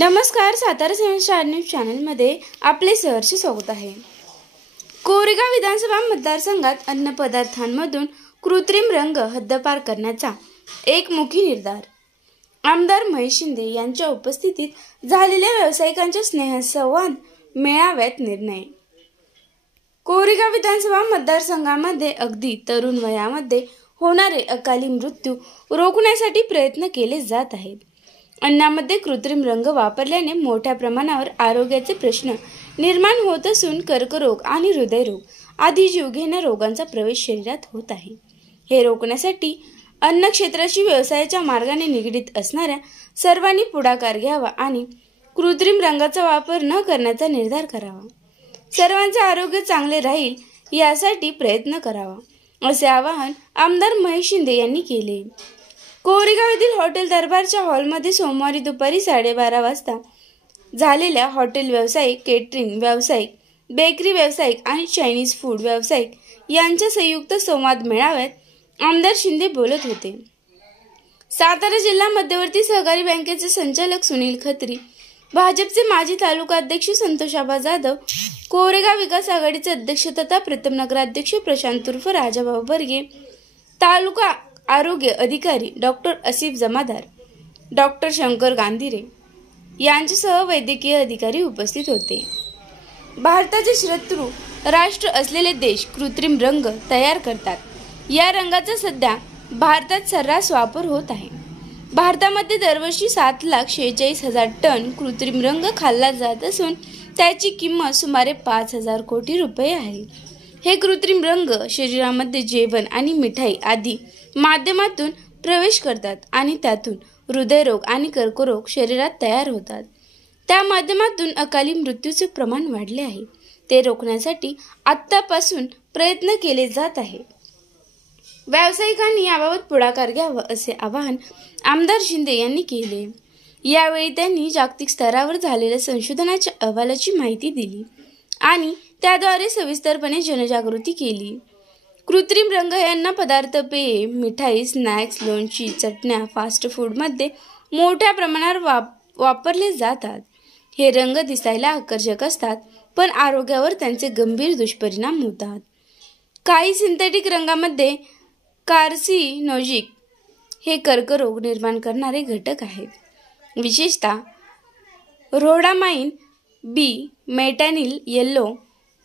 नमस्कार, सातारा समाचार न्यूज चॅनलमध्ये आपले सहर्ष स्वागत आहे। कोरेगाव विधानसभा मतदारसंघात अन्न पदार्थांमधून कृत्रिम रंग हद्दपार करण्याचा एकमुखी निर्धार। आमदार महेश शिंदे यांच्या उपस्थितीत झालेल्या व्यावसायिकांच्या स्नेहसंवाद मेळाव्यात निर्णय। कोरेगाव विधानसभा मतदारसंघामध्ये अगदी तरुण वयामध्ये होणारे अकाली मृत्यू रोखण्यासाठी प्रयत्न केले जात आहेत। अन्नामध्ये कृत्रिम रंग वापरल्याने मोठ्या प्रमाणावर आरोग्याचे प्रश्न निर्माण होत असून कर्करोग आणि हृदयरोग आदी जीवघेण्या रोगांचा प्रवेश शरीरात होत आहे। हे रोखण्यासाठी अन्न क्षेत्राशी व्यवसायाच्या मार्गाने निगडीत असणाऱ्या सर्वांनी पुढाकार घ्यावा आणि कृत्रिम रंगाचा वापर न करण्याचा निर्धार करावा। सर्वांचे आरोग्य चांगले राहील यासाठी प्रयत्न करावा, असे आवाहन आमदार महेश शिंदे यांनी केले। कोरेगाव येथील हॉटेल दरबारच्या हॉलमध्ये सोमवारी दुपारी 12:30 वाजता झालेल्या हॉटेल व्यावसायिक, केटरिंग व्यावसायिक, बेकरी व्यावसायिक आणि चायनीज फूड व्यावसायिक यांच्या संयुक्त संवाद मेळाव्यात आमदार शिंदे बोलत होते। सातारा जिल्हा मध्यवर्ती सहकारी बँकेचे संचालक सुनील खत्री, भाजपचे माजी तालुका अध्यक्ष संतोष आबा जाधव, कोरेगाव विकास आघाडीचे अध्यक्ष तथा प्रथम नगराध्यक्ष प्रशांत उर्फ राजाभाऊ बर्गे, तालुका आरोग्य अधिकारी डॉक्टर असिफ जमादार, डॉक्टर शंकर गांधीरे यांच्यासह वैद्यकीय अधिकारी उपस्थित होते। भारताचे शत्रू राष्ट्र असलेले देश कृत्रिम रंग तयार करतात। या रंगाचा सध्या भारतात सर्रास वापर होत आहे। भारतामध्ये दरवर्षी 7,46,000 टन कृत्रिम रंग खाल्ला जात असून त्याची किंमत सुमारे 5,000 कोटी रुपये आहे। हे कृत्रिम रंग शरीरामध्ये जेवण आणि मिठाई आदी माध्यमातून प्रवेश करतात आणि त्यातून हृदयरोग आणि कर्करोग शरीरात तयार होतात। त्या माध्यमातून अकाली मृत्यूचे प्रमाण वाढले आहे। ते रोखण्यासाठी आत्तापासून प्रयत्न केले जात आहे। व्यावसायिकांनी याबाबत पुढाकार घ्यावा, असे आवाहन आमदार शिंदे यांनी केले। यावेळी त्यांनी जागतिक स्तरावर झालेल्या संशोधनाच्या अहवालाची माहिती दिली आणि त्याद्वारे सविस्तरपणे जनजागृती केली। कृत्रिम रंग हे अन्न पदार्थ, पेये, मिठाई, स्नॅक्स, लोणची, चटण्या, फास्ट फूडमध्ये मोठ्या प्रमाणावर वापरले जातात। हे रंग दिसायला आकर्षक असतात, पण आरोग्यावर त्यांचे गंभीर दुष्परिणाम होतात। काही सिंथेटिक रंगामध्ये कार्सिनोजिक हे कर्करोग निर्माण करणारे घटक आहेत। विशेषतः रोडामाइन बी, मेटॅनिल येलो,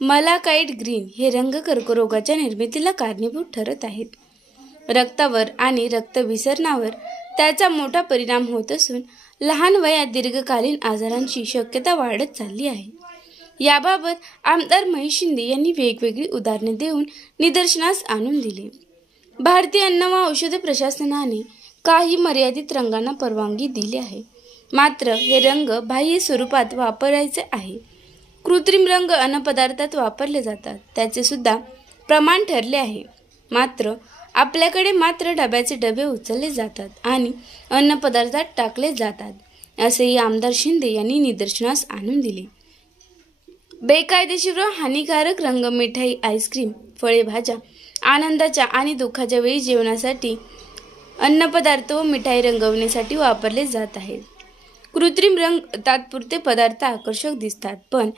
मलाकाइट ग्रीन हे रंग कर्करोगाच्या निर्मितीला कारणीभूत ठरत आहेत। रक्तावर आणि रक्तविसरणावर त्याचा मोठा परिणाम होत असून लहान वयात दीर्घकालीन आजारांची शक्यता वाढत चालली आहे। याबाबत आमदार महेश शिंदे यांनी वेगवेगळी उदाहरणे देऊन निदर्शनास आणून दिले। भारतीय अन्न व औषध प्रशासनाने काही मर्यादित रंगांना परवानगी दिली आहे, मात्र हे रंग बाह्य स्वरूपात वापरायचे आहे। कृत्रिम रंग अन्नपदार्थात वापरले जातात, त्याचे सुद्धा प्रमाण ठरले आहे, मात्र आपल्याकडे मात्र डब्याचे डबे उचलले जातात आणि अन्नपदार्थात टाकले जातात, असेही आमदार शिंदे यांनी निदर्शनास आणून दिले। बेकायदेशीर व हानिकारक रंग मिठाई, आईस्क्रीम, फळे, भाज्या आनंदाच्या आणि दुःखाच्या वेळी जेवणासाठी अन्नपदार्थ व मिठाई रंगवण्यासाठी वापरले जात आहेत। कृत्रिम रंग तात्पुरते पदार्थ आकर्षक दिसतात, पण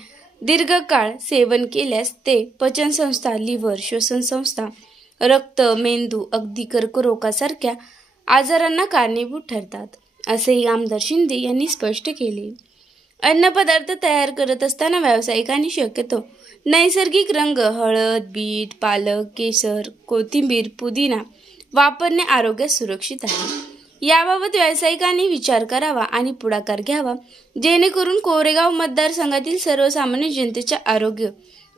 दीर्घकाळ सेवन केल्यास ते पचनसंस्था, लिव्हर, श्वसन संस्था, रक्त, मेंदू, अगदी कर्करोगासारख्या आजारांना कारणीभूत ठरतात, असेही आमदार शिंदे यांनी स्पष्ट केले। अन्नपदार्थ तयार करत असताना व्यावसायिकांनी शक्यतो नैसर्गिक रंग हळद, बीट, पालक, केशर, कोथिंबीर, पुदिना वापरणे आरोग्यास सुरक्षित आहे। याबाबत व्यावसायिकांनी विचार करावा आणि पुढाकार घ्यावा, जेणेकरून कोरेगाव मतदारसंघातील सर्वसामान्य जनतेचे आरोग्य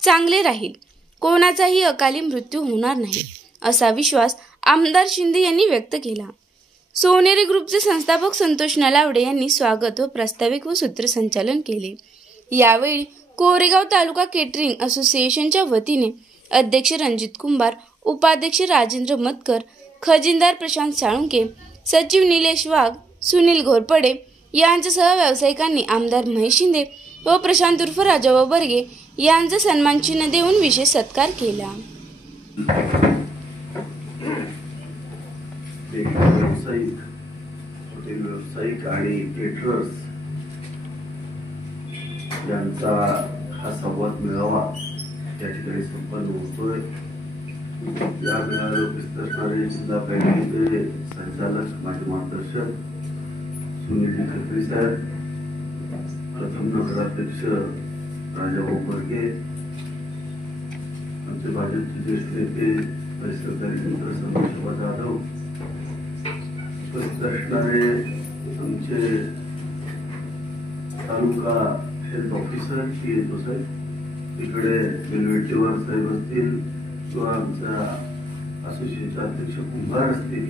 चांगले राहील, कोणाचाही अकाली मृत्यू होणार नाही, असा विश्वास आमदार शिंदे यांनी व्यक्त केला। सोनेरी ग्रुपचे संस्थापक संतोष नलावडे यांनी स्वागत व प्रास्ताविक व सूत्रसंचालन केले। यावेळी कोरेगाव तालुका केटरिंग असोसिएशनच्या वतीने अध्यक्ष रणजित कुंभार, उपाध्यक्ष राजेंद्र मतकर, खजिनदार प्रशांत साळुंके, सचिव निलेश वाघ, सुनील घोरपडे यांच्यासह व्यावसायिकांनी आमदार महेश शिंदे व प्रशांत उर्फ राजाभाऊ बर्गे यांचा सन्मानचिन्ह देऊन विशेष सत्कार केला। व्यावसायिक आणि केटरर्स यांचा हा संवाद मेळावा या ठिकाणी संपन्न होतोय। या मेळाव्याला उपस्थित असणारे जिल्हा बँकेचे संचालक माजी मार्गदर्शक सुनील खत्री साहेब, प्रथम नगराध्यक्ष राजाभाऊ बर्गे, आमचे भाजपचे ज्येष्ठ नेते सरकारी मित्र संतोष जाधव, उपस्थित असणारे आमचे तालुका हेल्थ ऑफिसर PHO साहेब, इकडे वेलवेटीवर साहेब असतील किंवा आमच्या असोसिएशनचे अध्यक्ष कुंभार असतील,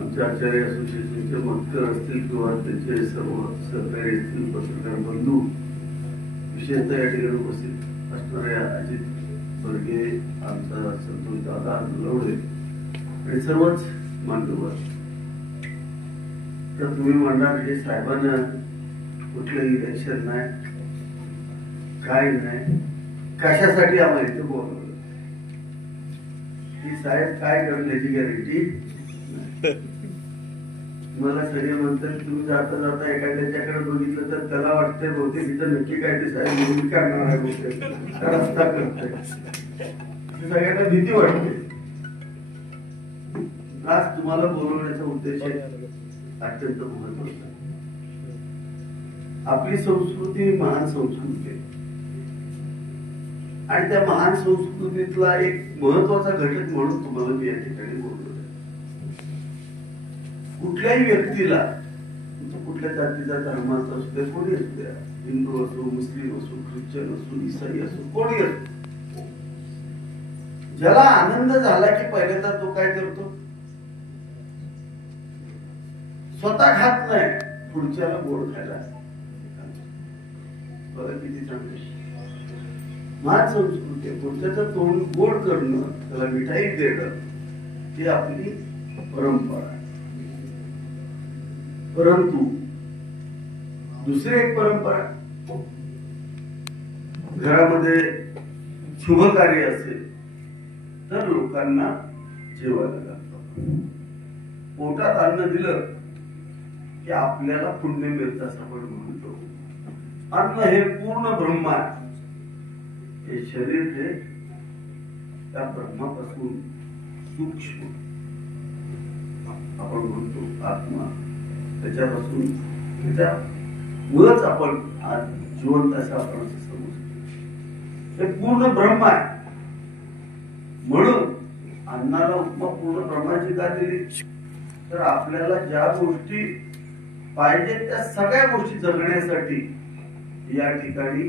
आमच्या आचार्य असोसिएशनचे मक्कर असतील किंवा त्यांचे सर्व सहकारी असतील, पत्रकार बंधू, विशेषतः या ठिकाणी उपस्थित असणाऱ्या अजित बर्गे, आमचा संतोष दादा लवडे आणि सर्वच मान्यवर। तर तुम्ही म्हणणार हे साहेबांना कुठलंही इलेक्शन नाही, काय नाही, कशासाठी आम्हाला इथे बोलवलं, की साहेब काय करून त्याची गॅरंटी। मला सगळे म्हणतात तुम्ही जाता जाता एखाद्याच्याकडे बघितलं तर त्याला वाटतंय बहुतेक इथं नक्की काय ते साहेब निवडून करणार आहे, बहुतेक रस्ता करतोय, सगळ्यांना भीती वाटते। आज तुम्हाला बोलवण्याचा उद्देश अत्यंत महत्वाचा। आपली संस्कृती महान संस्कृती आहे आणि त्या महान संस्कृतीतला एक महत्वाचा घटक म्हणून तुम्हाला मी या ठिकाणी बोलवलं। कुठल्याही व्यक्तीला कुठल्या जातीचा धर्माचा असू द्या, कोणी असू द्या, हिंदू असो, मुस्लिम असो, ख्रिश्चन असो, ईसाई असो, कोणी असो, ज्याला आनंद झाला की पहिल्यांदा तो काय करतो, स्वतः खात नाही, पुढच्याला गोड खायला। बघा किती चांगलं महान संस्कृती आहे। पुढच्याचं तोंड गोड करणं, त्याला मिठाई देणं, ही आपली परंपरा आहे। परंतु दुसरी एक परंपरा, घरामध्ये शुभ कार्य असेल तर लोकांना जेवायला घालतात, पोटात अन्न दिलं की आपल्याला पुण्य मिळतं असं आपण म्हणतो। अन्न हे पूर्ण ब्रह्म आहे, हे शरीर हे त्या ब्रह्मापासून सूक्ष्म आपण म्हणतो आत्मा, त्याच्यापासून त्याच्या मुळच आपण आज जिवंत असं आपण समजतो। हे पूर्ण ब्रह्म आहे, म्हणून अन्नाला उपमा पूर्ण ब्रह्माची का दिली, तर आपल्याला ज्या गोष्टी पाहिजे त्या सगळ्या गोष्टी जगण्यासाठी या ठिकाणी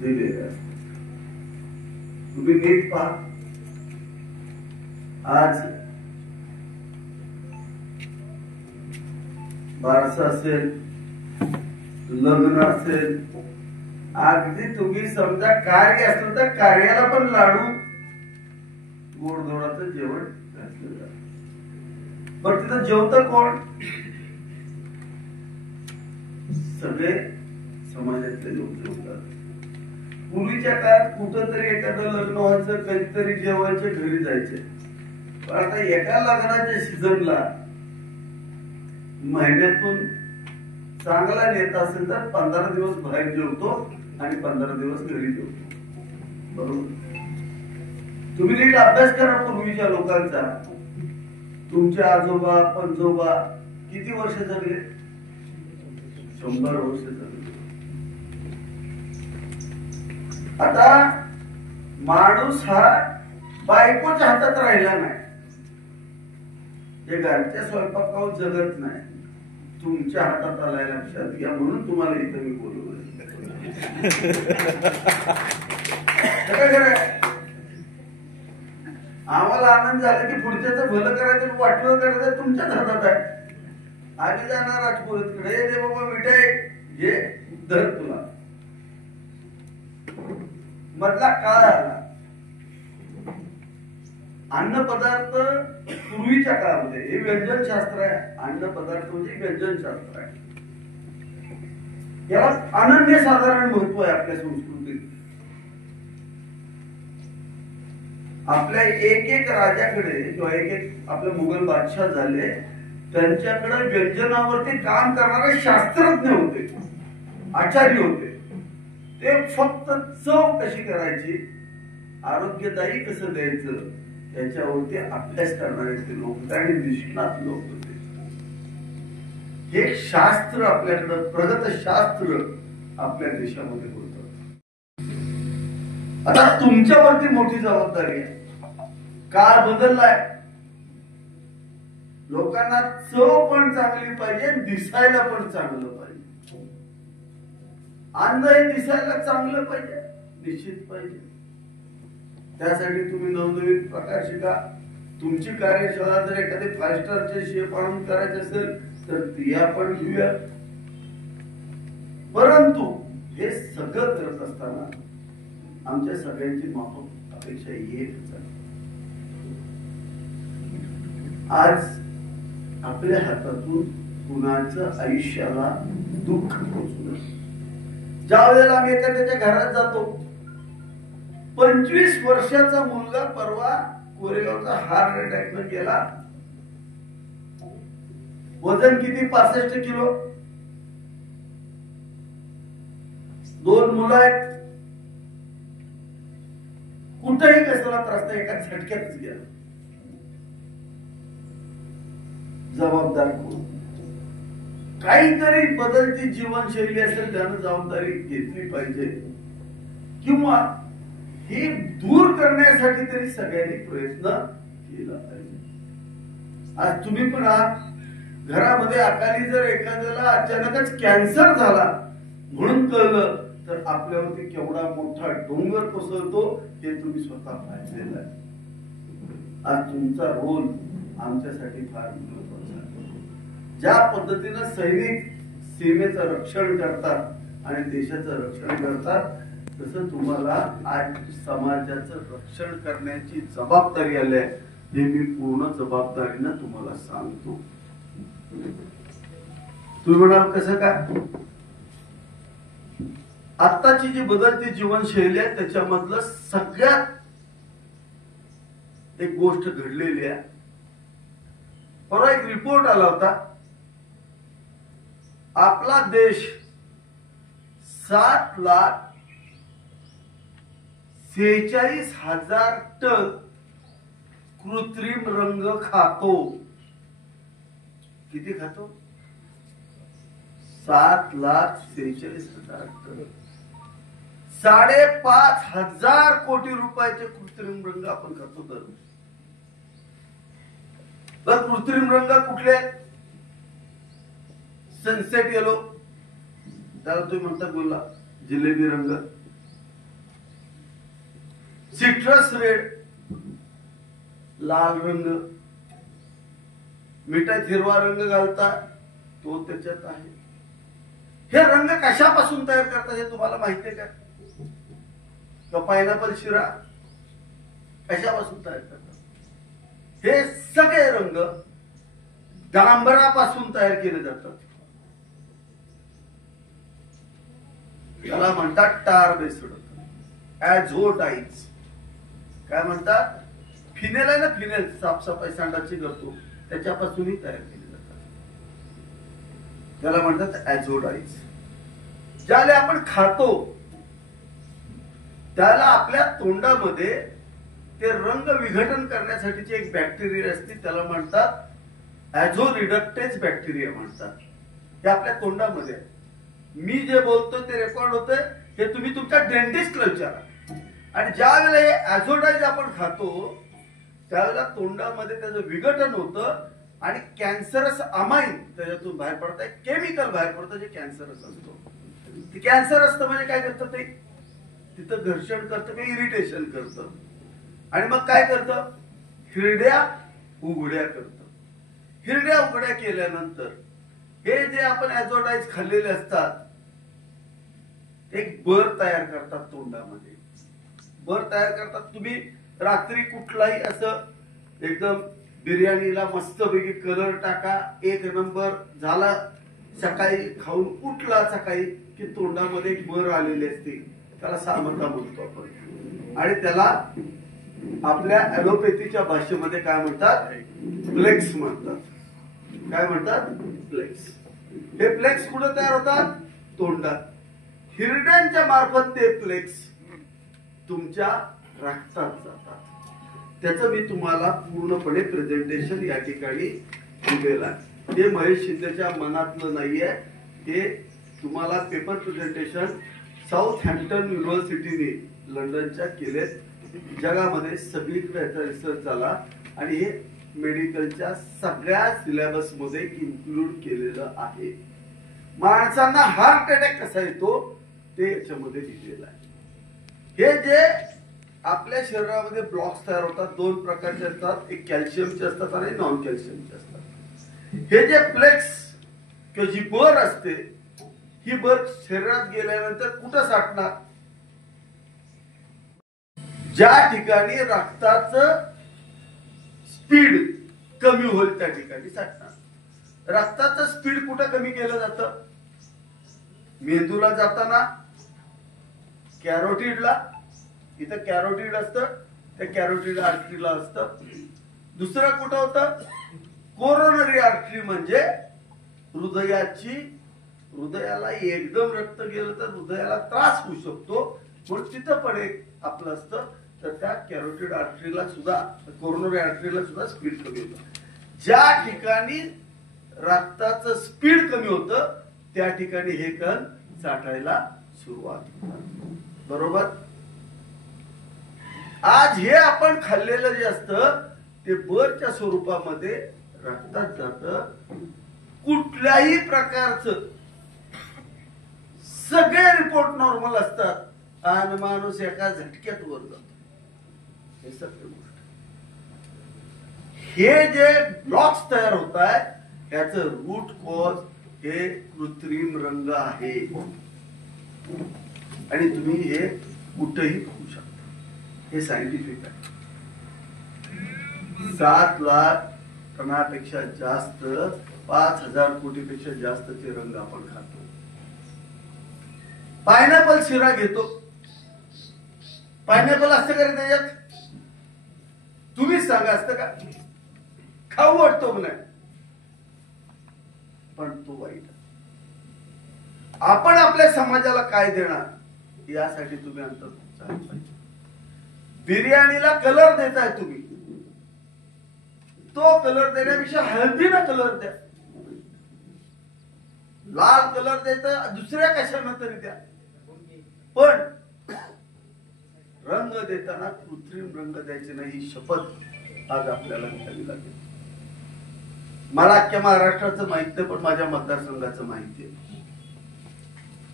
दिलेल्या असतात। तुम्ही नीट पहा, आज बारसा असेल, लग्न असेल, अगदी तुम्ही समजा कार्य असेल तर कार्याला पण लाडू गोडधोडाचं जेवण घातलं जातं। पण तिथं जेवतं कोण, सगळे समाजातले लोक जेवतात। पूर्वीच्या काळात कुठंतरी एखादं लग्न व्हायचं, कधीतरी जेवायचे, घरी जायचे। पण आता एका लग्नाच्या सीझनला महिन्यातून चांगला नेता असेल तर 15 दिवस बाहेर जेवतो आणि 15 दिवस घरी जेवतो। बरोबर, तुम्ही नीट अभ्यास करा पूर्वीच्या लोकांचा। तुमचे आजोबा पणजोबा किती वर्ष जगले, 100 वर्ष जगले। आता माणूस हा बायकोच्या हातात राहिला नाही, ते घरच्या स्वयंपाकावर जगत नाही, तुमच्या हातात आलाय, लक्षात घ्या। म्हणून तुम्हाला इथं मी बोलवलं। आम्हाला आनंद झाला की पुढच्याचं भलं करायचं, वाटलं करायचं तुमच्याच हातात आहे। आम्ही जाणार राजपुरीकडे, दे बाबा मिठाई घे, धर तुला। मधला काळ आला, अन्न पदार्थ पूर्वीच्या काळामध्ये हे व्यंजन शास्त्र आहे। अन्न पदार्थ म्हणजे व्यंजन शास्त्र आहे, याला अनन्यसाधारण महत्व आहे आपल्या संस्कृतीत। आपल्या एक राजाकडे किंवा एक आपले मुघल बादशाह झाले, त्यांच्याकडे व्यंजनावरती काम करणारे शास्त्रज्ञ होते। आचार्य होते, ते फक्त चव कशी करायची, आरोग्यदायी कसं द्यायचं याच्यावरती अभ्यास करणारे ते लोक होते आणि निष्णात लोक होते. हे शास्त्र आपल्याकडं, प्रगत शास्त्र आपल्या देशामध्ये होतं. आता तुमच्यावरती मोठी जबाबदारी आहे. काळ बदललाय, लोकांना चव पण चांगली पाहिजे, दिसायला पण चांगलं पाहिजे. अन्न हे दिसायला चांगलं पाहिजे, निश्चित पाहिजे. त्यासाठी तुम्ही नवनवीन प्रकार शिका. तुमची कार्यशाळा जर एखादी 5 स्टारचे शेफ आणून करायचे असेल तर ती आपण घेऊया. परंतु हे सगळं करत असताना आमच्या सगळ्यांची माफक अपेक्षा एकच आहे. आज आपल्या हातातून कुणाचं आयुष्याला दुःख पोचलं. ज्या वेळेला आम्ही एखाद्याच्या घरात जातो, 25 वर्षाचा मुलगा परवा कोरेगावचा हार्ट अटॅकनं गेला. वजन किती? 65 किलो. 2 मुलं आहेत. कुठेही कसला त्रास नाही, एका झटक्यातच गेला. जबाबदार कोण? काहीतरी बदलती जीवनशैली असेल त्यानं जबाबदारी घेतली पाहिजे, किंवा हे दूर करण्यासाठी तरी सगळ्यांनी प्रयत्न केला पाहिजे. आज तुम्ही पण आहात घरामध्ये, अकाली जर एखाद्याला अचानकच कॅन्सर झाला म्हणून कळलं तर आपल्यावरती केवढा मोठा डोंगर कोसळतो हे तुम्ही स्वतः पाहिलेलं आहे. आज तुमचा रोल आमच्यासाठी फार महत्वाचा आहे. ज्या पद्धतीनं सैनिक सीमेचं रक्षण करतात आणि देशाचं रक्षण करतात, तसं तुम्हाला आज समाजाचं रक्षण करण्याची जबाबदारी आली आहे. हे मी पूर्ण जबाबदारीनं तुम्हाला सांगतो. तुम्ही म्हणाल कसं काय? आत्ताची जी बदलती जीवनशैली आहे त्याच्यामधलं सगळ्यात एक गोष्ट घडलेली आहे. परवा एक रिपोर्ट आला होता, आपला देश 7,46,000 टन कृत्रिम रंग खातो. किती खातो? 7,46,000 टन. 5,500 कोटी रुपयाचे कृत्रिम रंग आपण खातो दररोज. तर कृत्रिम रंग कुठले? सनसेट येलो, त्याला तुम्ही म्हणता बोलला जिलेबी रंग. सिट्रस रेड, लाल रंग. मिठाईत हिरवा रंग घालता तो त्याच्यात आहे. हे रंग कशापासून तयार करतात हे तुम्हाला माहिती आहे का? पायनॅपल शिरा कशापासून तयार करतात? हे सगळे रंग डांबरापासून तयार केले जातात. त्याला म्हणतात टार बेस्ड, ॲझोडाइज. काय म्हणतात? फिनेल आहे ना, फिनेल साफसफाई सांडाची करतो त्याच्यापासूनही तयार केले जातात. त्याला म्हणतात ॲझोडाइज. ज्याला आपण खातो त्याला आपल्या तोंडामध्ये ते रंग विघटन करण्यासाठीची एक बॅक्टेरिया असते, त्याला म्हणतात ॲझोरिडक्टेज बॅक्टेरिया म्हणतात. ते आपल्या तोंडामध्ये. मी जे बोलतो ते रेकॉर्ड होतंय, हे तुम्ही तुमच्या डेंटिस्टला विचारा. आणि ज्या वेळेला हे ॲझोडाइज आपण खातो त्यावेळेला तोंडामध्ये त्याचं विघटन होतं आणि कॅन्सरस अमाइन त्याच्यातून बाहेर पडतं, केमिकल बाहेर पडतं जे कॅन्सरस असतो. ते कॅन्सर असतं म्हणजे काय करतं? ते तिथं घर्षण करतं, काही इरिटेशन करतं आणि मग काय करतं? हिरड्या उघड्या करतं. हिरड्या उघड्या केल्यानंतर हे जे आपण ॲझोडाइज खाल्लेले असतात एक बर तयार करतात तोंडामध्ये. बर तयार करतात. तुम्ही रात्री कुठलाही असं एकदम बिर्याणीला मस्तपैकी कलर टाका, 1 नंबर झाला. सकाळी खाऊन उठला सकाळी की तोंडामध्ये एक बर आलेली असते, त्याला सामंता बोलतो आपण. आणि त्याला आपल्या ॲलोपॅथीच्या भाषेमध्ये काय म्हणतात? फ्लेक्स म्हणतात. काय म्हणतात? फ्लेक्स. हे फ्लेक्स कुठे तयार होतात? तोंडात. हिरड्यांच्या मार्फत ते फ्लेक्स तुमच्या रक्तात जातात। त्याचं मी तुम्हाला पूर्णपणे प्रेझेंटेशन या ठिकाणी दिलेलं आहे। हे महेश शिंदेच्या मनातलं नाहीये, हे तुम्हाला पेपर प्रेझेंटेशन साऊथ हॅम्प्टन युनिव्हर्सिटीने लंडनच्या केलेत। जगामध्ये सगळीकडे याचा रिसर्च झाला आणि हे मेडिकलच्या सगळ्या सिलेबस मध्ये इन्क्लूड केलेलं आहे। माणसांना हार्ट अटॅक कसा येतो ते याच्यामध्ये दिलेलं आहे। हे जे आपल्या शरीरामध्ये ब्लॉक्स तयार होतात, दोन प्रकारचे असतात, एक कॅल्शियमचे असतात आणि नॉन कॅल्शियमचे असतात। हे जे फ्लेक्स किंवा जी बर असते, ही बर शरीरात गेल्यानंतर कुठं साठणार? ज्या ठिकाणी रक्ताचं स्पीड कमी होईल त्या ठिकाणी साठणार। रक्ताचं स्पीड कुठं कमी केलं जातं? मेंदूला जाताना कॅरोटिडला, इथं कॅरोटिड असतं, त्या कॅरोटिड आर्टरीला असतं। दुसरं कुठं होतं? कोरोनरी आर्टरी, म्हणजे हृदयाला एकदम रक्त गेलं तर हृदयाला त्रास होऊ शकतो, म्हणून तिथं पण एक आपलं असतं। तर त्या कॅरोटिड आर्टरीला सुद्धा, कोरोनरी आर्टरीला सुद्धा स्पीड कमी होतं। ज्या ठिकाणी रक्ताचं स्पीड कमी होतं त्या ठिकाणी हे कण साठायला सुरुवात होतात, बरोबर? आज हे आपण खाल्लेलं जे असतं ते बरच्या स्वरूपामध्ये रक्तात जातं। कुठल्याही प्रकारचं सगळे रिपोर्ट नॉर्मल असतात आणि माणूस एका झटक्यात वर जातो। हे सत्य गोष्ट। हे जे ब्लॉक्स तयार होत आहेत याचं रूट कॉज हे कृत्रिम रंग आहे आणि तुम्ही हे कुठेही बघू शकता। हे सायंटिफिक आहे। 7 लाख टनापेक्षा जास्त, 5,000 कोटीपेक्षा जास्तचे रंग आपण खातो। पायनॅपल शिरा घेतो, पायनॅपल असतं का रे त्याच्यात? तुम्हीच सांगा, असतं का? खाऊ वाटतो म्हणे, पण तो वाईट। आपण आपल्या समाजाला काय देणार यासाठी तुम्ही अंतर्मुख झाले पाहिजे। बिर्याणीला कलर देताय तुम्ही, तो कलर देण्यापेक्षा हळदीला कलर द्या, लाल कलर द्यायचा दुसऱ्या कशानं तरी द्या, पण रंग देताना कृत्रिम रंग द्यायचे नाही, ही शपथ आज आपल्याला घ्यावी लागेल। मला अख्ख्या महाराष्ट्राचं माहित नाही, पण माझ्या मतदारसंघाचं माहिती आहे।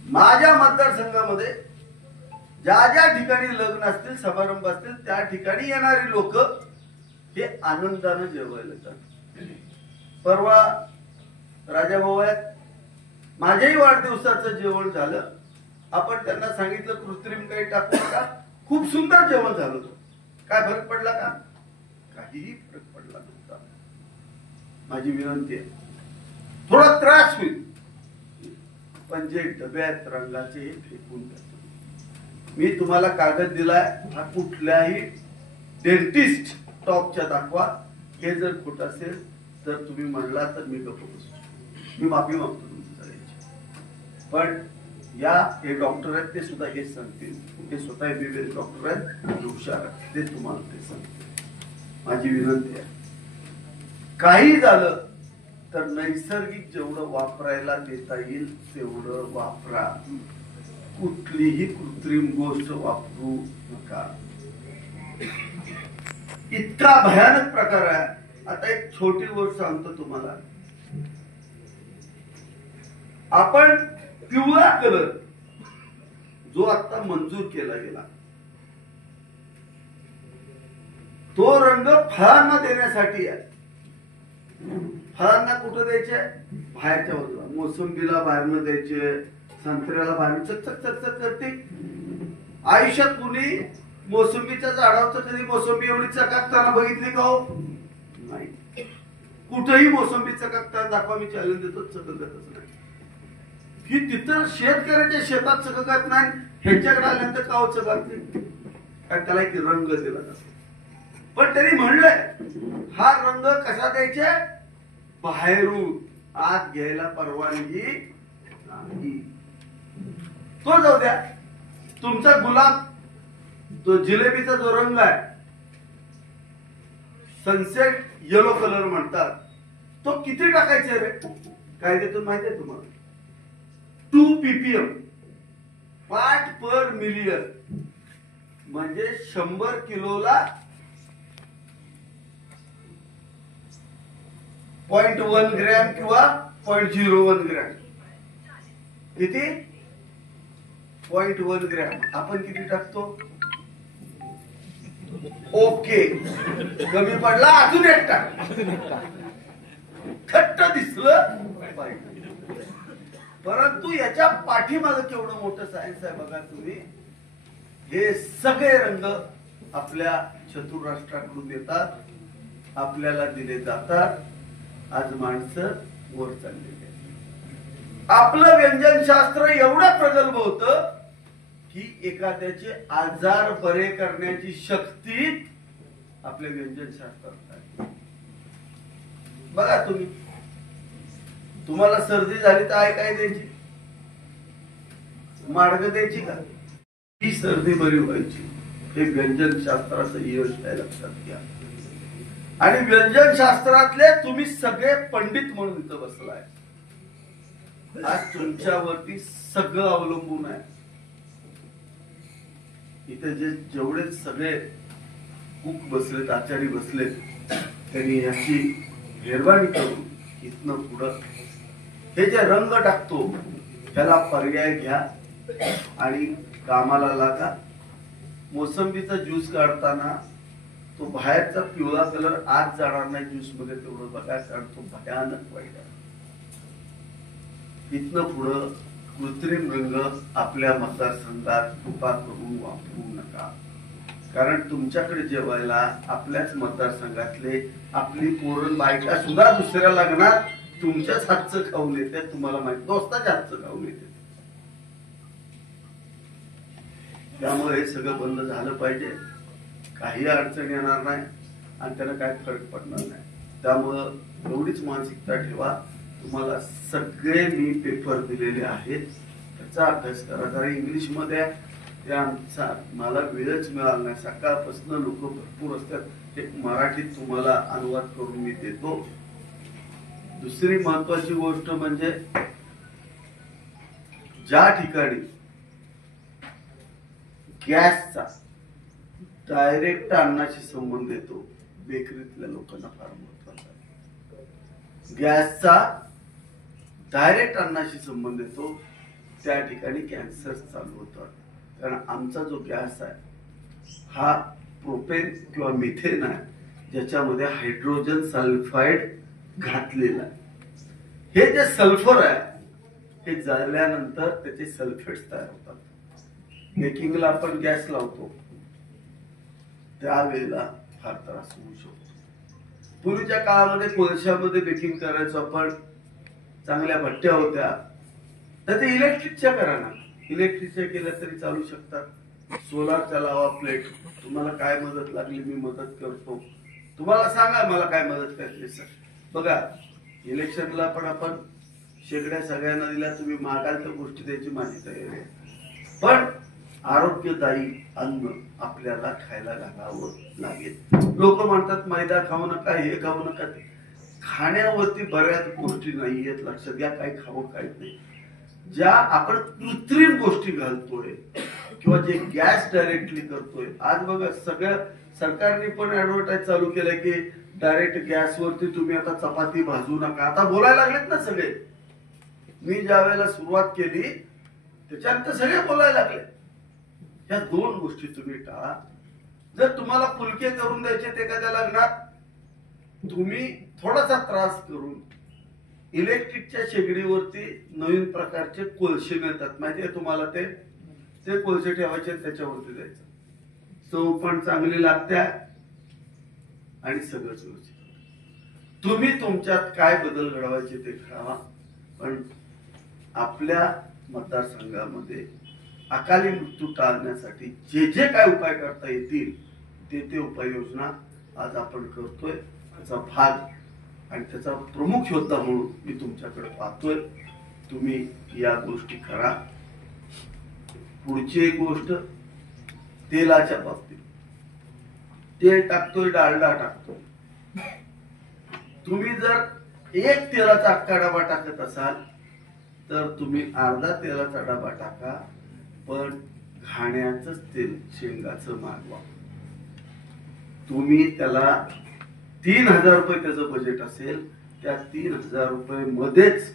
माझ्या मतदारसंघामध्ये ज्या ज्या ठिकाणी लग्न असतील, समारंभ असतील, त्या ठिकाणी येणारी लोक हे आनंदानं जेवायला जातात। परवा राजाभाऊ आहेत, माझ्याही वाढदिवसाचं जेवण झालं, आपण त्यांना सांगितलं कृत्रिम काही टाकू नका, खूप सुंदर जेवण झालं होतं। काय फरक पडला का? काहीही फरक पडला नव्हता। माझी विनंती आहे, थोडा त्रास होईल, पण जे डब्यात रंगाचे हे फेकून द्या। मी तुम्हाला कागद दिलाय, हा कुठल्याही डेंटिस्ट टॉपच्या दाखवा। हे जर खोट असेल तर तुम्ही म्हणला तर मी गप्प बसतो, मी माफी मागतो तुमच्या। पण या हे डॉक्टर आहेत, ते सुद्धा हेच सांगतील, ते स्वतः एमबीबीएस डॉक्टर आहेत, हुशार आहेत, ते तुम्हाला ते सांगतील। माझी विनंती आहे, काही झालं तर नैसर्गिक जेवढं वापरायला देता येईल तेवढं वापरा, कुठलीही कृत्रिम गोष्ट वापरू नका। इतका भयानक प्रकार आहे। आता एक छोटी गोष्ट सांगतो तुम्हाला, आपण पिवळा कलर जो आता मंजूर केला गेला, तो रंग फळांना देण्यासाठी आहे। फळांना कुठं द्यायचे? बाहेरच्या बाजूला, मोसंबीला बाहेरनं द्यायचे, संत्र्याला बाहेर चकचक चकचक करते। आयुष्यात कुणी मोसंबीच्या झाडावरचं कधी मोसंबी एवढी चकाकताना बघितली का हो? नाही। कुठेही मोसंबी चकाकताना दाखवा, मी चॅलेंज देतो, चककतच नाही। की तिथं शेतकऱ्याच्या शेतात चककत नाही, ह्यांच्याकडे आल्यानंतर का हो चकाकते? काय त्याला एक रंग दिला जातो। पण त्यांनी म्हणलंय हा रंग कसा द्यायचे? बाहेरून, आत घ्यायला परवानगी नाही। तो जाऊ द्या. तुमचा गुलाब, तो जिलेबीचा जो रंग आहे, सनसेट येलो कलर म्हणतात, तो किती टाकायचे रे कायद्यातून माहिती आहे तुम्हाला? 2 ppm, पार्ट पर मिलियन, म्हणजे 100 किलोला 0.1 ग्रॅम किंवा 0.01 ग्रॅम. किती? 0.1 ग्रॅम. आपण किती टाकतो? ओके, कमी पडला अजून एक टाक. थट्ट दिसलं पाहिजे. परंतु याच्या पाठीमागे केवढं मोठं सायन्स आहे बघा तुम्ही. हे सगळे रंग आपल्या चतुर्राष्ट्राकडून येतात, आपल्याला दिले जातात. आज माणसं वर चाललेली आहेत. आपलं व्यंजनशास्त्र एवढं प्रगल्भ होतं की एखाद्याचे आजार बरे करण्याची शक्ती आपल्या व्यंजनशास्त्रात आहे. बघा तुम्ही, तुम्हाला सर्दी झाली तर आहे काय द्यायची? माडगं द्यायची का? ही सर्दी बरी व्हायची. हे व्यंजनशास्त्राचं यश आहे, लक्षात घ्या. आणि व्यंजनशास्त्रातले तुम्ही सगळे पंडित म्हणून इथं बसलाय. आज तुमच्यावरती सगळं अवलंबून आहे. इथे जेवढे सगळे कुक बसलेत, आचारी बसलेत, त्यांनी याची मेहरबानी करून इथनं पुढं हे जे रंग टाकतो त्याला पर्याय घ्या आणि कामाला लागा. मोसंबीचा ज्यूस काढताना तो बाहेरचा पिवळा कलर आत जाणार नाही ज्यूस मध्ये, तेवढं बघा, कारण तो भयानक वाईट आहे. इथनं पुढं कृत्रिम रंग आपल्या मतदारसंघात कृपा करून वापरू नका. कारण तुमच्याकडे जेवायला आपल्याच मतदारसंघातले आपली पोरण बायका सुद्धा दुसऱ्या लग्नात तुमच्याच हातचं खाऊन येते. तुम्हाला माहिती, दोस्ताच्या हातचं खाऊन येते. त्यामुळे हे सगळं बंद झालं पाहिजे. काही अडचण येणार नाही आणि त्याला काय फरक पडणार नाही. त्यामुळं एवढीच मानसिकता ठेवा. तुम्हाला सगळे मी पेपर दिलेले आहेत, त्याचा अभ्यास करा. जरा इंग्लिश मध्ये ते आमचा मला वेळच मिळाला नाही. सकाळपासून लोक भरपूर असतात. एक मराठीत तुम्हाला अनुवाद करून मी देतो. दुसरी महत्वाची गोष्ट म्हणजे ज्या ठिकाणी गॅसचा डायरेक्ट अन्नाशी संबंध येतो, बेकरीतल्या लोकांना फार महत्वाचा आहे. गॅसचा डायरेक्ट अन्नाशी संबंध येतो, त्या ठिकाणी कॅन्सर चालू होतात. कारण आमचा जो गॅस आहे हा प्रोपेन किंवा मिथेन आहे, ज्याच्यामध्ये हायड्रोजन सल्फाइड घातलेला आहे. हे जे सल्फर आहे हे जाळल्यानंतर त्याचे सल्फेट्स तयार होतात. बेकिंगला आपण गॅस लावतो त्यावेळेला फार त्रास होऊ शकतो. पूर्वीच्या काळामध्ये कोळशामध्ये बेकिंग करायचो आपण, चांगल्या भट्ट्या होत्या. तर ते इलेक्ट्रिकच्या करा ना, इलेक्ट्रिकच्या केल्या तरी चालू शकतात. सोलारच्या लावा प्लेट. तुम्हाला काय मदत लागली मी मदत करतो. तुम्हाला सांगा मला काय मदत करायची सर. बघा इलेक्शनला पण आपण शेगड्या सगळ्यांना दिल्या, तुम्ही मागाल तर गोष्टी द्यायची माझी तयारी आहे. पण आरोग्यदायी अन्न आपल्याला खायला घालावं लागेल. लोक म्हणतात मैदा खाऊ नका, हे खाऊ नका. खाण्यावरती बऱ्याच गोष्टी नाहीयेत, लक्षात घ्या. काय खावं काय नाही. ज्या आपण कृत्रिम गोष्टी घालतोय किंवा जे गॅस डायरेक्टली करतोय. आज बघा सगळ्या सरकारने पण ऍडव्हर्टाईज चालू केलंय की डायरेक्ट गॅसवरती तुम्ही आता चपाती भाजू नका. आता बोलायला लागलेत ना सगळे. मी ज्या वेळेला सुरुवात केली त्याच्यानंतर सगळे बोलायला लागले. या दोन गोष्टी तुम्ही टाळा. जर तुम्हाला पुलके करून द्यायचे ते एखाद्या लग्नात, तुम्ही थोडासा त्रास करून इलेक्ट्रिकच्या शेगडीवरती नवीन प्रकारचे कोळसे मिळतात, माहितीये तुम्हाला. ते कोळसे ठेवायचे, त्याच्यावरती द्यायचं. चव पण चांगली लागते आणि सगळंच व्यवस्थित. तुम्ही तुमच्यात काय बदल घडवायचे ते घडवा. पण आपल्या मतदारसंघामध्ये अकाली मृत्यू टाळण्यासाठी जे जे काय उपाय करता येतील ते उपाययोजना आज आपण करतोय. त्याचा भाग आणि त्याचा प्रमुख योद्धा म्हणून मी तुमच्याकडे पाहतोय. तुम्ही या गोष्टी करा. पुढची एक गोष्ट तेलाच्या बाबतीत, तेल टाकतोय, डालडा टाकतोय. तुम्ही जर एक तेलाचा अख्खा डबा टाकत असाल तर तुम्ही अर्धा तेलाचा डबा टाका, पण घाण्याचंच तेल शेंगाचं मागवा. तुम्ही त्याला 3000 रुपये त्याचं बजेट असेल, त्या 3000 रुपये मध्येच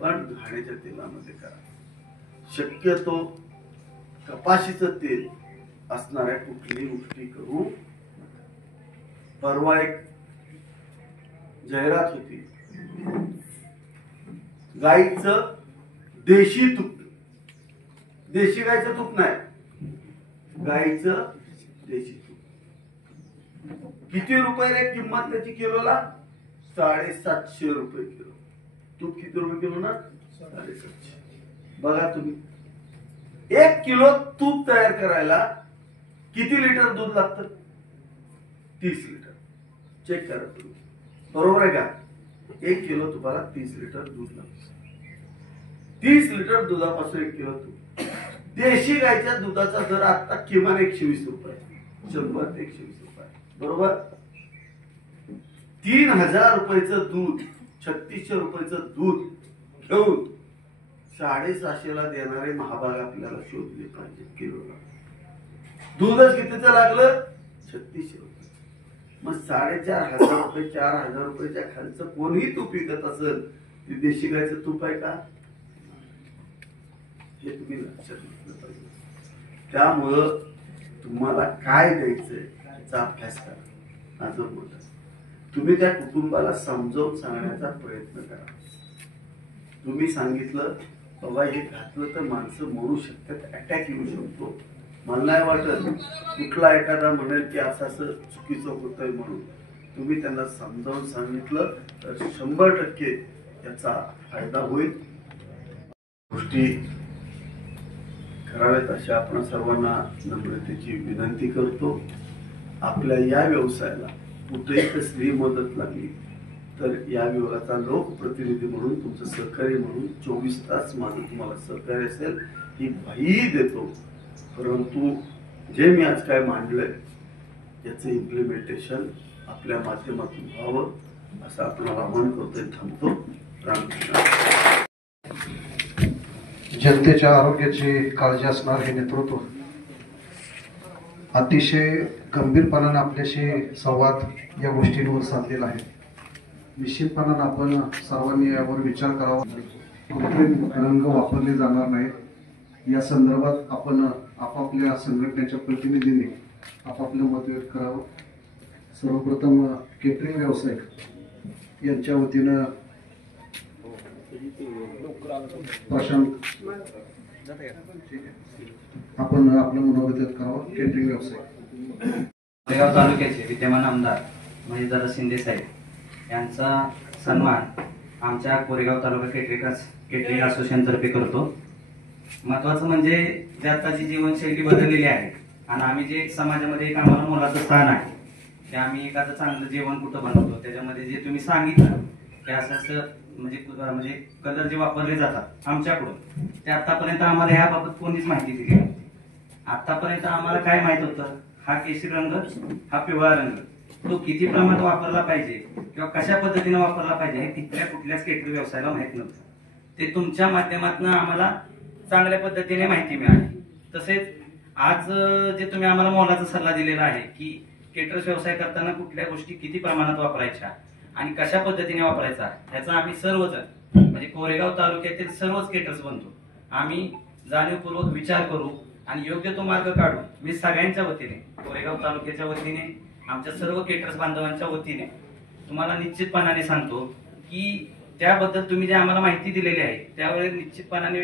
पण घाण्याच्या तेलामध्ये करा. शक्यतो कपाशीचं तेल असणाऱ्या कुठलीही गोष्टी करू. परवा एक जाहिरात होती, गाईचं देशी तूप, देशी गाईचं तूप नाही, गाईचं देशी तूप. किती रुपये रे किंमत त्याची किलोला? 750 रुपये किलो. तूप किती रुपये किलो ना? 750. बघा तुम्ही, 1 किलो तूप तयार करायला किती लिटर दूध लागतं? 30 लिटर. चेक करा तुम्ही, बरोबर आहे का? 1 किलो तुपाला 30 लिटर दूध लागतं. 30 लिटर दुधापासून 1 किलो तूप. देशी गायच्या दुधाचा दर आता किमान 120 रुपये, 100-120 रुपये, बरोबर? 3000 रुपयाचं दूध, 3600 रुपयाचं दूध घेऊन 750 ला देणारे महाभाग आपल्याला शोधले पाहिजे किलोला. दूधच कितीचं लागलं? 3600 रुपये. मग 4500 रुपये, 4000 रुपयाच्या खालचं कोणीही तूप विकत असेल, ते देशी गायचं तूप आहे का? हे तुम्ही लक्षात घेतलं पाहिजे. त्यामुळं तुम्हाला काय द्यायचंय याचा अभ्यास करा. माझं मत आहे, तुम्ही त्या कुटुंबाला समजावून सांगण्याचा प्रयत्न करा. तुम्ही सांगितलं बाबा हे घातलं तर माणसं मरू शकतात, अटॅक येऊ शकतो. मला नाही वाटत कुठला एखादा म्हणेल की असं असं चुकीचं होतंय म्हणून. तुम्ही त्यांना समजावून सांगितलं तर 100% याचा फायदा होईल. गोष्टी कराव्यात अशी आपण सर्वांना नम्रतेची विनंती करतो. आपल्या या व्यवसायाला कुठेही कसली मदत लागली तर या विभागाचा लोकप्रतिनिधी म्हणून, तुमचं सहकारी म्हणून 24 तास माझं तुम्हाला सहकार्य असेल ही ग्वाही देतो. परंतु जे मी आज काय मांडलंय याचं इम्प्लिमेंटेशन आपल्या माध्यमातून व्हावं असं आपल्याला आवाहन करतोय. थांबतो. रामकृष्ण. जनतेच्या आरोग्याची काळजी असणार हे नेतृत्व अतिशय गंभीरपणाने आपल्याशी संवाद या गोष्टींवर साधलेला आहे. निश्चितपणाने आपण सर्वांनी यावर विचार करावा. कृत्रिम रंग वापरले जाणार नाहीत या संदर्भात आपण आपापल्या संघटनेच्या प्रतिनिधींनी आपापलं मत व्यक्त करावं. सर्वप्रथम केटरिंग व्यावसायिक यांच्या वतीनं प्रशांत आपण आपलं मनोगत व्यक्त करावं. केटरिंग व्यावसायिक कोरेगाव तालुक्याचे विद्यमान आमदार महेशदादा शिंदे साहेब यांचा सन्मान आमच्या कोरेगाव तालुका केटरिंग असोसिएशन तर्फे करतो. महत्वाचं म्हणजे जे आताची जीवनशैली बदललेली आहे आणि आम्ही जे समाजामध्ये एक आम्हाला मोलाचं स्थान आहे की आम्ही एखादं चांगलं जेवण कुठं बनवतो, त्याच्यामध्ये जे तुम्ही सांगितलं की असं म्हणजे कलर जे वापरले जातात आमच्याकडून, ते आतापर्यंत आम्हाला याबाबत कोणीच माहिती दिली नव्हती. आतापर्यंत आम्हाला काय माहित होतं, हा केशरी रंग, हा पिवळा रंग, तो किती प्रमाणात वापरला पाहिजे किंवा कशा पद्धतीने वापरला पाहिजे हे कुठल्याच केटरिंग व्यवसायाला माहित नव्हतं. ते तुमच्या माध्यमातून आम्हाला चांगल्या पद्धतीने माहिती मिळाली. तसेच आज जे तुम्ही आम्हाला मोलाचा सल्ला दिलेला आहे की केटरर्स व्यवसाय करताना कुठल्या गोष्टी किती प्रमाणात वापरायच्या आणि कशा पद्धतीने वापरायचा, ह्याचा आम्ही सर्वजण म्हणजे कोरेगाव तालुक्यातील सर्वच केटर्स बनतो आम्ही जाणीवपूर्वक विचार करू आणि योग्य तो मार्ग काढू. मी सगळ्यांच्या वतीने, कोरेगाव तालुक्याच्या वतीने, आमच्या सर्व केटर्स बांधवांच्या वतीने तुम्हाला निश्चितपणाने सांगतो की त्याबद्दल तुम्ही जे आम्हाला माहिती दिलेली आहे त्यावेळी निश्चितपणाने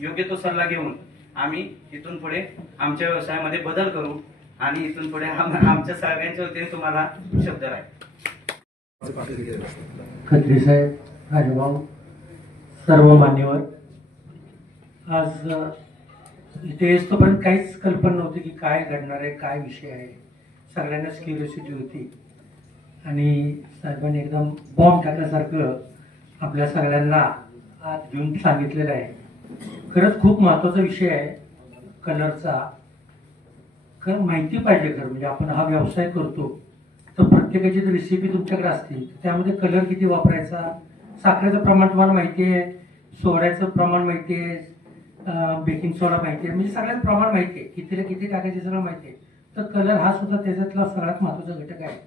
योग्य तो सल्ला घेऊन आम्ही इथून पुढे आमच्या व्यवसायामध्ये बदल करू आणि इथून पुढे आमच्या सगळ्यांच्या वतीने तुम्हाला शब्द राहील. खत्री साहेब, राजभाऊ, सर्व मान्यवर, आज इथे येतोपर्यंत काहीच कल्पना नव्हती की काय घडणार आहे, काय विषय आहे. सगळ्यांनाच क्युरिओसिटी होती आणि साहेबांनी एकदम बॉम्ब टाकल्यासारखं आपल्या सगळ्यांना आज घेऊन सांगितलेलं आहे. खरंच खूप महत्त्वाचा विषय आहे कलरचा माहिती पाहिजे. खरं म्हणजे आपण हा व्यवसाय करतो तर प्रत्येकाची जर रेसिपी तुमच्याकडे असतील त्यामध्ये कलर किती वापरायचा, साखरेचं प्रमाण तुम्हाला माहिती आहे, सोड्याचं प्रमाण माहिती आहे, बेकिंग सोडा माहिती आहे, म्हणजे सगळ्यात प्रमाण माहिती आहे, कितीला किती टाकायचे सगळं माहिती आहे. तर कलर हा सुद्धा त्याच्यातला सगळ्यात महत्त्वाचा घटक आहे.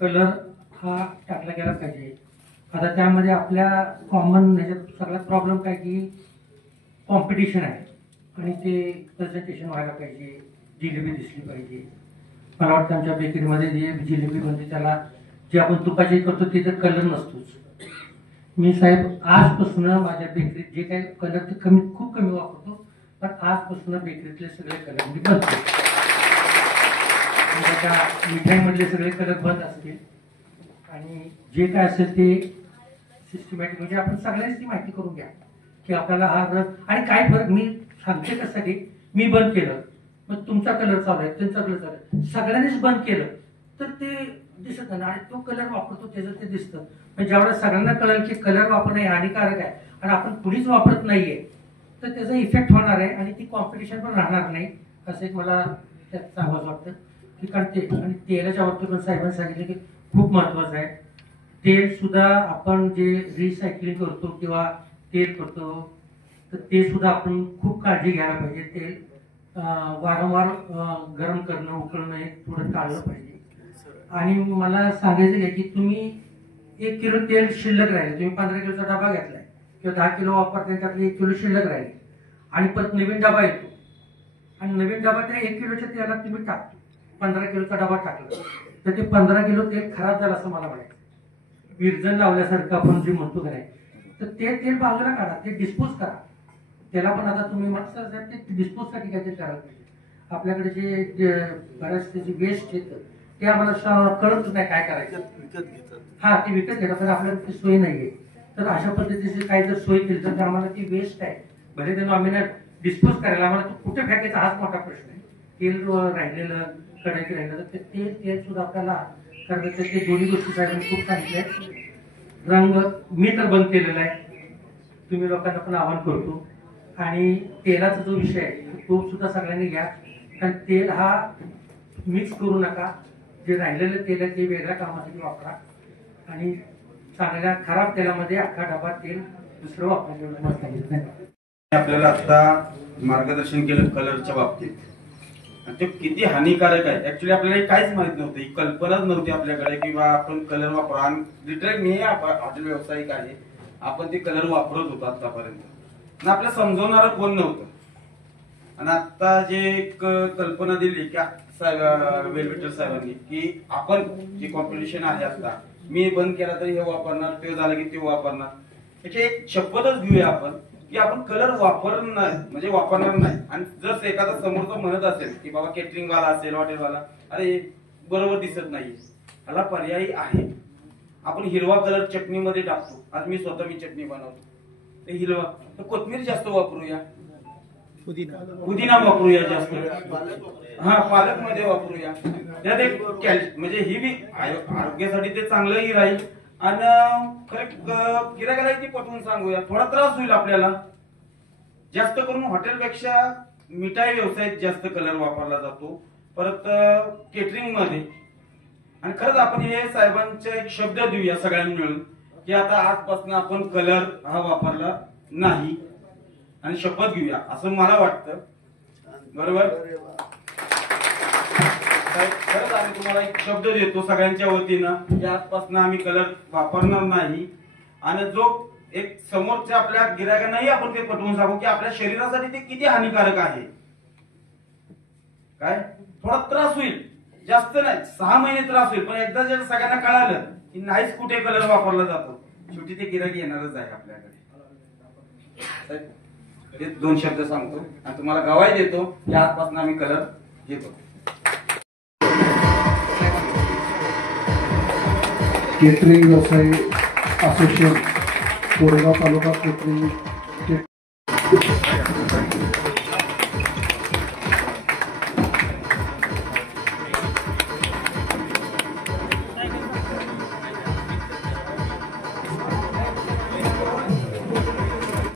कलर हा टाकला गेला पाहिजे. आता त्यामध्ये आपल्या कॉमन ह्याच्यात सगळ्यात प्रॉब्लेम काय की कॉम्पिटिशन आहे आणि ते प्रेझेंटेशन व्हायला पाहिजे, जिलेबी दिसली पाहिजे. मला वाटतं आमच्या बेकरीमध्ये जे जिलेबी बनते त्याला जे आपण तुपाची करतो ते तर कलर नसतोच. मी साहेब आजपासून माझ्या बेकरीत जे काही कलर ते खूप कमी वापरतो, पण आजपासून बेकरीतले सगळे कलर मी बंद करतो. आता मिठाईमधले सगळे कलर बंद असतील आणि जे काय असेल ते सिस्टमॅटिक म्हणजे आपण सगळ्यांची माहिती करून घ्या की आपल्याला हा रंग आणि काय फरक. मी सांगते कशासाठी, मी बंद केलं मग तुमचा कलर चालू आहे, त्यांचा कलर चालू आहे, सगळ्यांनीच बंद केलं तर ते दिसत नाही आणि तो कलर वापरतो त्याचं ते दिसतं. पण ज्यावेळेस सगळ्यांना कळेल की कलर वापरणं हे हानिकारक आहे आणि आपण कुणीच वापरत नाहीये तर त्याचा इफेक्ट होणार आहे आणि ती कॉम्पिटिशन पण राहणार नाही, असं एक मला त्यात सांगावं वाटतं. की कारण ते आणि तेलाच्या बाबतीत पण साहेबांनी सांगितलं की खूप महत्वाचं आहे. तेल सुद्धा आपण जे रिसायकलिंग करतो किंवा तेल करतो तर ते सुद्धा आपण खूप काळजी घ्यायला पाहिजे. तेल वारंवार गरम करणं उकळणं हे थोडं टाळलं पाहिजे. आणि मला सांगायचं आहे की तुम्ही 1 किलो तेल शिल्लक राहिले, तुम्ही 15 किलोचा डबा घेतलाय किंवा 10 किलो वापरताय त्यातले 1 किलो शिल्लक राहिले आणि परत नवीन डबा येतो आणि नवीन डबा त्या 1 किलोच्या तेलात तुम्ही टाकतो, 15 किलोचा डबा टाकला तर ते 15 किलो तेल खराब झालं असं मला म्हणायचं. विरजण लावल्यासारखं आपण जे म्हणतो का नाही तर ते तेल बाजूला काढा, ते डिस्पोज करा. त्याला पण आता तुम्ही म्हणता साहेब ते डिस्पोजसाठी काहीतरी करायला पाहिजे. आपल्याकडे जे बऱ्याच त्याची वेस्ट येतं ते आम्हाला कळत नाही काय करायचं. हा ते विकत घेतात तर आपल्याला ती सोय नाहीये. तर अशा पद्धतीची काही जर सोय केली तर आम्हाला ती वेस्ट आहे भले ते नॉमिनल डिस्पोज करायला आम्हाला कुठे फेकायचा हाच मोठा प्रश्न आहे. तेल राहिलेलं कडायचं राहिलं तर ते तेल सुद्धा आपल्याला करायचं. ते दोन्ही गोष्टी साहेबांनी खूप सांगितल्या. रंग मी तर बंद केलेला आहे, तुम्ही लोकांना पण आवाहन करतो. आणि तेलाचा जो विषय आहे तो सुद्धा सगळ्यांनी घ्या, कारण तेल हा मिक्स करू नका. जे राहिलेलं तेल आहे ते वेगळ्या कामासाठी वापरा आणि चांगल्या खराब तेलामध्ये अख्खा डबा तेल दुसरं वापरायचं. आपल्याला आता मार्गदर्शन केलं कलरच्या बाबतीत, ते किती हानिकारक आहे. ऍक्च्युली आपल्याला काहीच माहित नव्हतं, ही कल्पनाच नव्हती आपल्याकडे की बा आपण कलर वापरा. आणि लिटरली मी हॉटेल व्यावसायिक आहे, आपण ते कलर वापरत होतो आतापर्यंत आणि आपल्याला समजवणारं कोण नव्हतं. आणि आता जे एक कल्पना दिली की वेलवेटर साहेबांनी की आपण जे कॉम्पिटिशन आहे आता मी बंद केला तरी हे वापरणार, ते झालं की ते वापरणार, त्याची एक शपथच घेऊया आपण की आपण कलर वापरणार म्हणजे वापरणार नाही. आणि जर एखादा समोरचा म्हणत असेल की बाबा केटरिंग वाला असेल, हॉटेलवाला, अरे बरोबर दिसत नाही, ह्याला पर्यायी आहे. आपण हिरवा कलर चटणीमध्ये टाकतो. आज मी स्वतः चटणी बनवतो ते हिरवा, तर कोथिंबीर जास्त वापरूया, पुदिना वापरूया जास्त, हा पालक मध्ये वापरूया. त्यात एक म्हणजे ही बी आरोग्यासाठी ते चांगलंही राहील. आणि खरं गिरायकाला पटवून सांगूया, थोडा त्रास होईल आपल्याला. जास्त करून हॉटेलपेक्षा मिठाई व्यवसायात जास्त कलर वापरला जातो, परत केटरिंग मध्ये. आणि खरंच आपण हे साहेबांचे एक शब्द देऊया सगळ्यांनी मिळून की आता आजपासून आपण कलर हा वापरला नाही आणि शपथ घेऊया असं मला वाटतं. बरोबर खरंच आम्ही तुम्हाला एक शब्द देतो सगळ्यांच्या वतीनं की आजपासून आम्ही कलर वापरणार नाही. आणि जो एक समोरच्या आपल्या गिरायकांनाही आपण ते पटवून सांगू की आपल्या शरीरासाठी ते किती हानिकारक आहे. काय थोडा त्रास होईल, जास्त नाही, 6 महिने त्रास होईल, पण एकदा जर सगळ्यांना कळालं की नाहीच कुठे कलर वापरला जातो, शेवटी ते गिरायक येणारच आहे आपल्याकडे. ते 2 शब्द सांगतो आणि तुम्हाला गवाही देतो की आजपासून आम्ही कलर घेतो. केटरिंग व्यवसाय असोसिएशन कोरेगाव तालुका केटरिंग